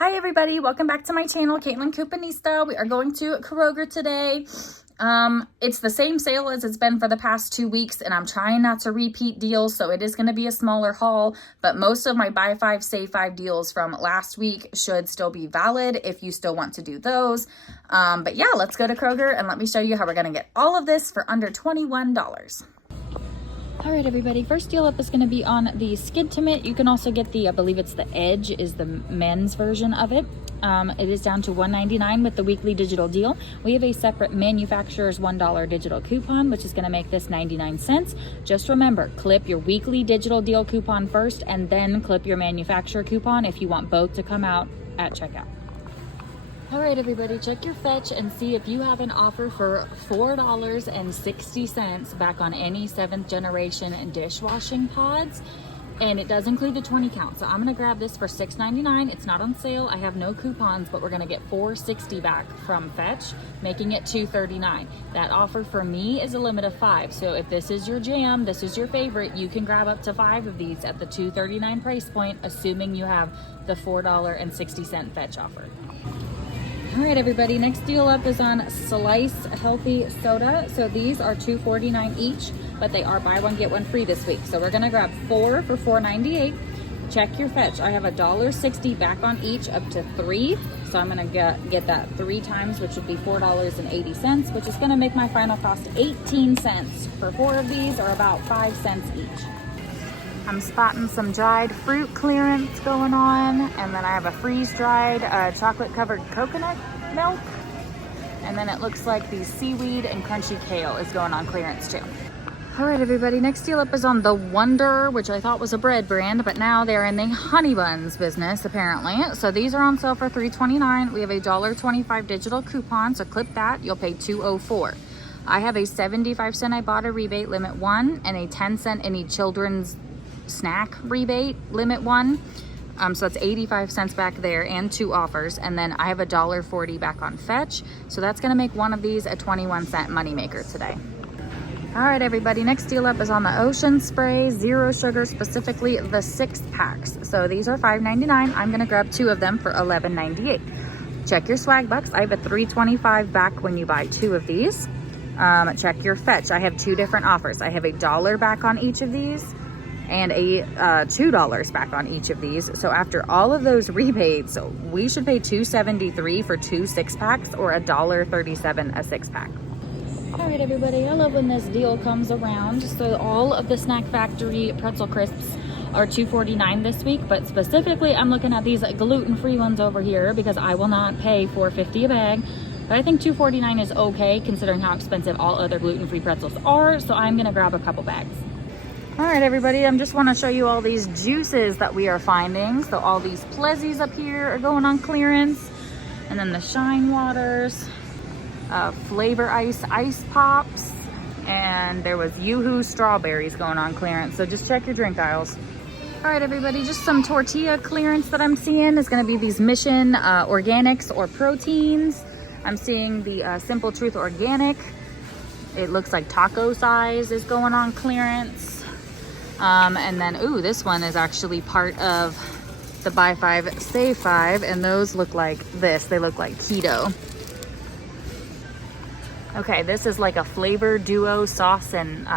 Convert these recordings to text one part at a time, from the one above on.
Hi everybody, welcome back to my channel, Caitlin Coupanista. We are going to Kroger today. It's the same sale as it's been for the past 2 weeks, and I'm trying not to repeat deals, so it is going to be a smaller haul, but most of my buy 5, save 5 deals from last week should still be valid if you still want to do those. But yeah, let's go to Kroger and let me show you how we're going to get all of this for under $21. All right, everybody, first deal up is going to be on the Skintimate. You can also get the, I believe it's the Edge is the men's version of it. It is down to $1.99 with the weekly digital deal. We have a separate manufacturer's $1 digital coupon, which is going to make this 99 cents. Just remember, clip your weekly digital deal coupon first and then clip your manufacturer coupon if you want both to come out at checkout. All right, everybody, check your fetch and see if you have an offer for $4.60 back on any 7th generation dishwashing pods. And it does include the 20 count. So I'm gonna grab this for $6.99. It's not on sale. I have no coupons, but we're gonna get $4.60 back from Fetch, making it $2.39. That offer for me is a limit of 5. So if this is your jam, this is your favorite, you can grab up to 5 of these at the $2.39 price point, assuming you have the $4.60 Fetch offer. All right, everybody, next deal up is on Slice Healthy Soda. So these are $2.49 each, but they are buy one, get one free this week. So we're gonna grab 4 for $4.98. Check your fetch. I have $1.60 back on each up to 3. So I'm gonna get that 3 times, which would be $4.80, which is gonna make my final cost 18 cents for 4 of these, or about 5 cents each. I'm spotting some dried fruit clearance going on, and then I have a freeze-dried chocolate-covered coconut milk, and then it looks like the seaweed and crunchy kale is going on clearance too. All right, everybody, next deal up is on the Wonder, which I thought was a bread brand, but now they're in the honey buns business, apparently. So these are on sale for $3.29. We have a $1.25 digital coupon, so clip that, you'll pay $2.04. I have a 75-cent Ibotta rebate, limit 1, and a 10-cent any children's snack rebate, limit 1. So that's 85 cents back there and 2 offers. And then I have a $1.40 back on Fetch. So that's gonna make one of these a 21-cent moneymaker today. All right, everybody, next deal up is on the Ocean Spray Zero Sugar, specifically the 6-packs. So these are $5.99. I'm gonna grab 2 of them for $11.98. Check your swag bucks. I have a $3.25 back when you buy 2 of these. Check your Fetch. I have 2 different offers. I have a $1 back on each of these and a $2 back on each of these. So after all of those rebates, we should pay $2.73 for 2 6-packs, or $1.37 a 6-pack. All right, everybody, I love when this deal comes around. So all of the Snack Factory pretzel crisps are $2.49 this week, but specifically I'm looking at these gluten-free ones over here because I will not pay $4.50 a bag. But I think $2.49 is okay considering how expensive all other gluten-free pretzels are, so I'm gonna grab a couple bags. All right, everybody, I just want to show you all these juices that we are finding. So all these Plezzies up here are going on clearance. And then the Shine Waters, Flavor Ice Ice Pops, and there was Yoo-Hoo Strawberries going on clearance. So just check your drink aisles. All right, everybody, just some tortilla clearance that I'm seeing is going to be these Mission Organics or Proteins. I'm seeing the Simple Truth Organic. It looks like taco size is going on clearance. And then, ooh, this one is actually part of the buy 5, save 5, and those look like this. They look like keto. Okay, this is like a flavor duo sauce and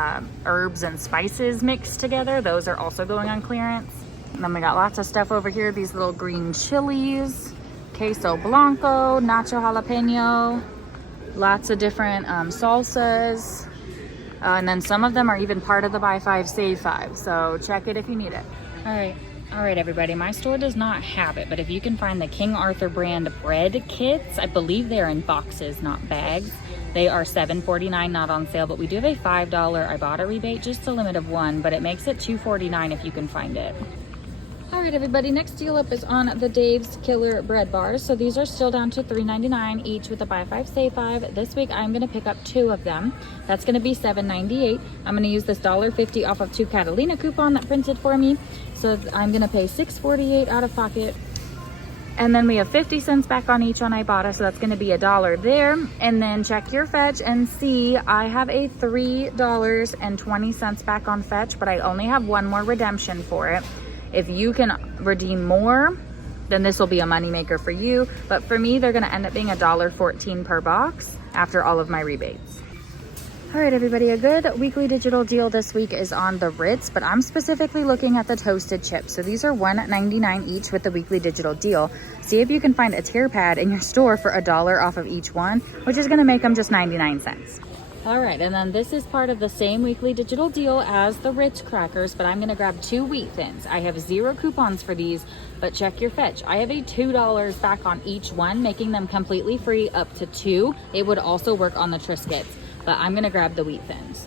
herbs and spices mixed together. Those are also going on clearance. And then we got lots of stuff over here. These little green chilies, queso blanco, nacho jalapeno, lots of different salsas. And then some of them are even part of the buy 5, save 5. So check it if you need it. All right, everybody. My store does not have it, but if you can find the King Arthur brand bread kits, I believe they're in boxes, not bags. They are $7.49, not on sale, but we do have a $5 Ibotta rebate, just a limit of 1, but it makes it $2.49 if you can find it. All right, everybody, next deal up is on the Dave's Killer Bread Bars. So these are still down to $3.99 each with a buy 5, save 5. This week, I'm gonna pick up 2 of them. That's gonna be $7.98. I'm gonna use this $1.50 off of 2 Catalina coupon that printed for me. So I'm gonna pay $6.48 out of pocket. And then we have 50 cents back on each on Ibotta, so that's gonna be $1 there. And then check your Fetch and see, I have a $3.20 back on Fetch, but I only have 1 more redemption for it. If you can redeem more, then this will be a moneymaker for you. But for me, they're gonna end up being $1.14 per box after all of my rebates. All right, everybody, a good weekly digital deal this week is on the Ritz, but I'm specifically looking at the toasted chips. So these are $1.99 each with the weekly digital deal. See if you can find a tear pad in your store for $1 off of each one, which is gonna make them just 99 cents. All right, and then this is part of the same weekly digital deal as the Ritz crackers, but I'm gonna grab 2 wheat thins. I have 0 coupons for these, but check your fetch. I have a $2 back on each one, making them completely free up to 2. It would also work on the Triscuits, but I'm gonna grab the wheat thins.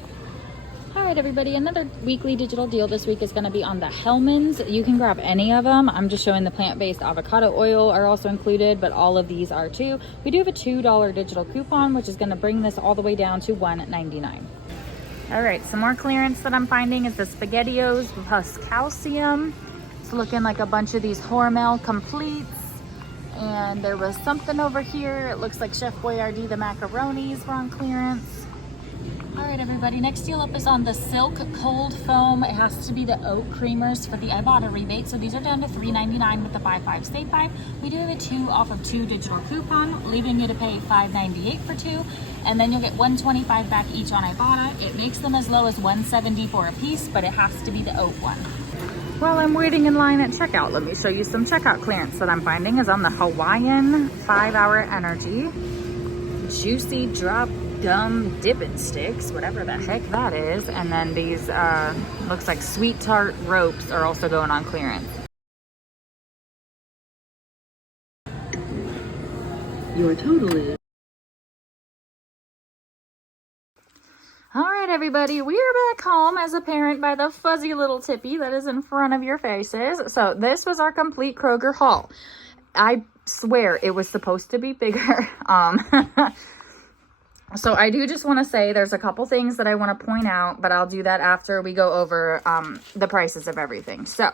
All right, everybody, another weekly digital deal this week is gonna be on the Hellmann's. You can grab any of them. I'm just showing the plant-based avocado oil are also included, but all of these are too. We do have a $2 digital coupon, which is gonna bring this all the way down to $1.99. All right, some more clearance that I'm finding is the SpaghettiOs plus calcium. It's looking like a bunch of these Hormel completes. And there was something over here. It looks like Chef Boyardee, the macaronis were on clearance. All right, everybody, next deal up is on the Silk Cold Foam. It has to be the oat creamers for the Ibotta rebate. So these are down to $3.99 with the 5.5 stay pipe. We do have a 2 off of 2 digital coupon, leaving you to pay $5.98 for 2. And then you'll get $1.25 back each on Ibotta. It makes them as low as $1.74 a piece, but it has to be the oat one. While I'm waiting in line at checkout, let me show you some checkout clearance that I'm finding is on the Hawaiian 5-Hour Energy Juicy Drop Gum Dipping Sticks, whatever the heck that is. And then these looks like Sweet Tart ropes are also going on clearance. Your total is... All right, everybody, we are back home as apparent by the fuzzy little tippy that is in front of your faces. So this was our complete Kroger haul. I swear it was supposed to be bigger. So I do just want to say there's a couple things that I want to point out, but I'll do that after we go over the prices of everything. So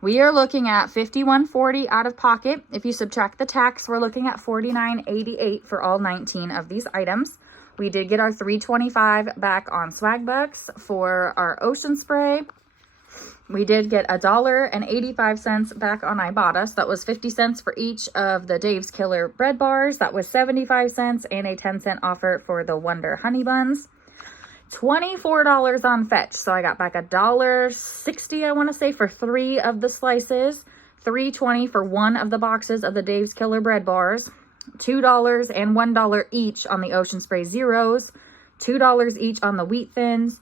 we are looking at $51.40 out of pocket. If you subtract the tax, we're looking at $49.88 for all 19 of these items. We did get our $3.25 back on swag bucks for our ocean spray. We did get $1.85 back on Ibotta. So that was 50 cents for each of the Dave's Killer bread bars. That was 75 cents and a 10-cent offer for the Wonder Honey Buns. $24 on Fetch. So I got back $1.60, I want to say, for 3 of the slices. $3.20 for 1 of the boxes of the Dave's Killer bread bars. $2 and $1 each on the Ocean Spray Zeros. $2 each on the Wheat Thins.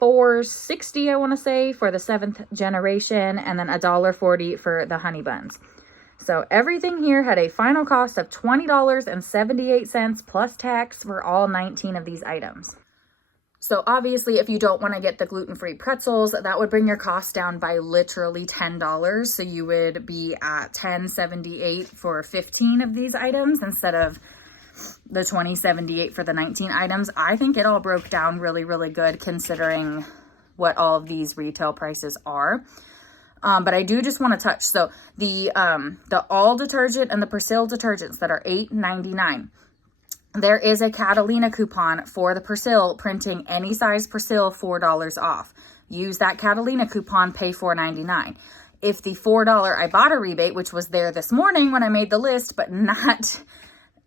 $4.60, I want to say, for the 7th generation, and then $1.40 for the honey buns. So everything here had a final cost of $20.78 plus tax for all 19 of these items. So obviously, if you don't want to get the gluten-free pretzels, that would bring your cost down by literally $10. So you would be at $10.78 for 15 of these items instead of the $20.78 for the 19 items. I think it all broke down really, really good considering what all of these retail prices are. But I do just want to touch. So the all detergent and the Pretzel detergents that are $8.99. There is a Catalina coupon for the Pretzel, printing any size Pretzel $4 off. Use that Catalina coupon, pay $4.99. If the $4 Ibotta rebate, which was there this morning when I made the list, but not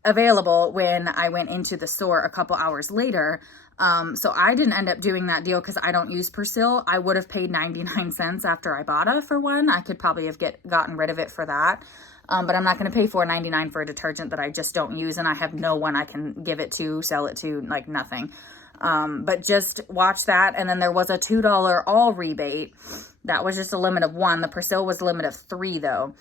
available when I went into the store a couple hours later. So I didn't end up doing that deal because I don't use Pretzel. I would have paid 99 cents after Ibotta for one. I could probably have gotten rid of it for that. But I'm not going to pay $4.99 for a detergent that I just don't use, and I have no one I can give it to, sell it to, like nothing. But just watch that. And then there was a $2 all rebate. That was just a limit of 1. The Pretzel was a limit of 3 though.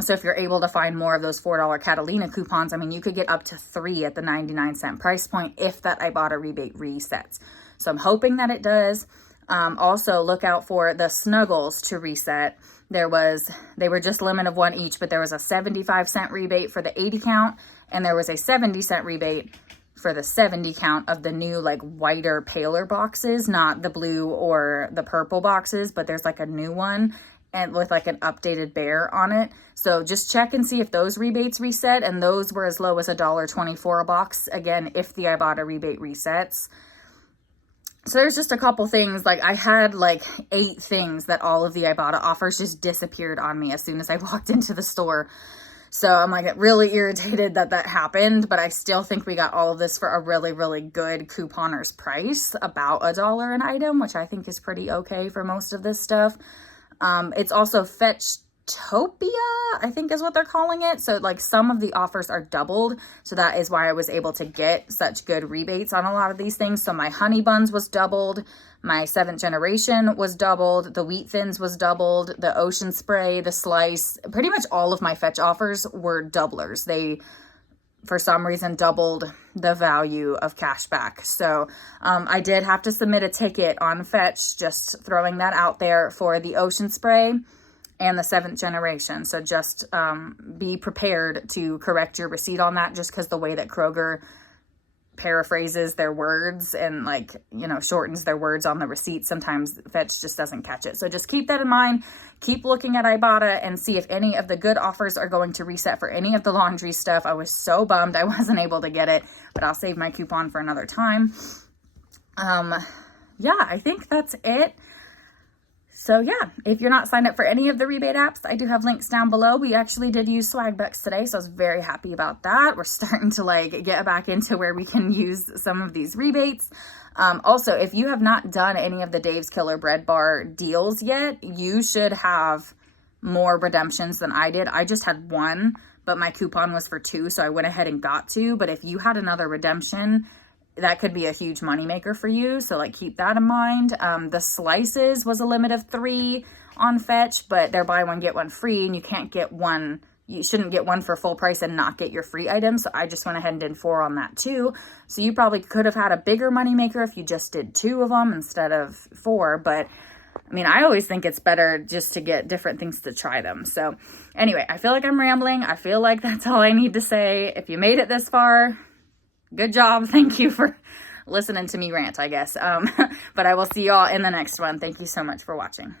So if you're able to find more of those $4 Catalina coupons, I mean, you could get up to 3 at the 99-cent price point if that Ibotta rebate resets. So I'm hoping that it does. Also, look out for the Snuggles to reset. They were just limit of 1 each, but there was a 75-cent rebate for the 80 count, and there was a 70-cent rebate for the 70 count of the new, like, whiter, paler boxes, not the blue or the purple boxes, but there's like a new one and with like an updated bear on it. So just check and see if those rebates reset, and those were as low as $1.24 a box, again, if the Ibotta rebate resets. So there's just a couple things, like I had like 8 things that all of the Ibotta offers just disappeared on me as soon as I walked into the store. So I'm like really irritated that that happened, but I still think we got all of this for a really, really good couponer's price, about $1 an item, which I think is pretty okay for most of this stuff. It's also Fetchtopia, I think is what they're calling it. So like some of the offers are doubled. So that is why I was able to get such good rebates on a lot of these things. So my honey buns was doubled. My 7th generation was doubled. The wheat thins was doubled. The ocean spray, the slice, pretty much all of my Fetch offers were doublers. They, for some reason, doubled the value of cash back. So I did have to submit a ticket on Fetch, just throwing that out there, for the ocean spray and the 7th generation. So just be prepared to correct your receipt on that, just because the way that Kroger paraphrases their words and like, you know, shortens their words on the receipt, sometimes Fetch just doesn't catch it. So just keep that in mind. Keep looking at Ibotta and see if any of the good offers are going to reset for any of the laundry stuff. I was so bummed I wasn't able to get it, but I'll save my coupon for another time. Yeah, I think that's it. So yeah, if you're not signed up for any of the rebate apps, I do have links down below. We actually did use swag bucks today, so I was very happy about that. We're starting to like get back into where we can use some of these rebates. Also, if you have not done any of the Dave's Killer Bread Bar deals yet, you should have more redemptions than I did. I just had 1, but my coupon was for 2, so I went ahead and got 2. But if you had another redemption, that could be a huge moneymaker for you. So like keep that in mind. The slices was a limit of 3 on Fetch, but they're buy one, get one free, and you can't get one. You shouldn't get one for full price and not get your free item. So I just went ahead and did 4 on that too. So you probably could have had a bigger moneymaker if you just did 2 of them instead of 4. But I mean, I always think it's better just to get different things to try them. So anyway, I feel like I'm rambling. I feel like that's all I need to say. If you made it this far, good job. Thank you for listening to me rant, I guess. But I will see y'all in the next one. Thank you so much for watching.